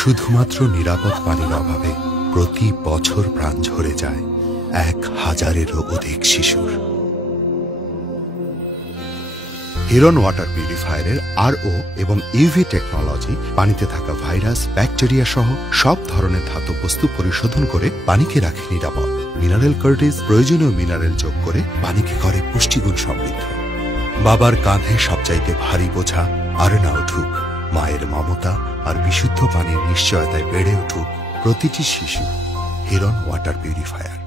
শুধুমাত্র নিরাপদ পানির অভাবে প্রতি বছর প্রাণ ঝরে যায় 1000-এরও অধিক শিশুর। হিরন ওয়াটার পিউরিফায়ারের আরও এবং ইউভি টেকনোলজি পানিতে থাকা ভাইরাস, ব্যাকটেরিয়া সহ সব ধরনের ধাতব বস্তু পরিশোধন করে পানিকে রাখে নিরাপদ। মিনারেল কার্টিজ প্রয়োজনীয় মিনারেল যোগ করে পানিকে করে পুষ্টিগুণ সমৃদ্ধ। বাবার কাঁধে সবচাইতে ভারী বোঝা আর না উঠুক, মায়ের মমতা আর বিশুদ্ধ পানির নিশ্চয়তায় বেড়ে উঠুক প্রতিটি শিশু। হিরন ওয়াটার পিউরিফায়ার।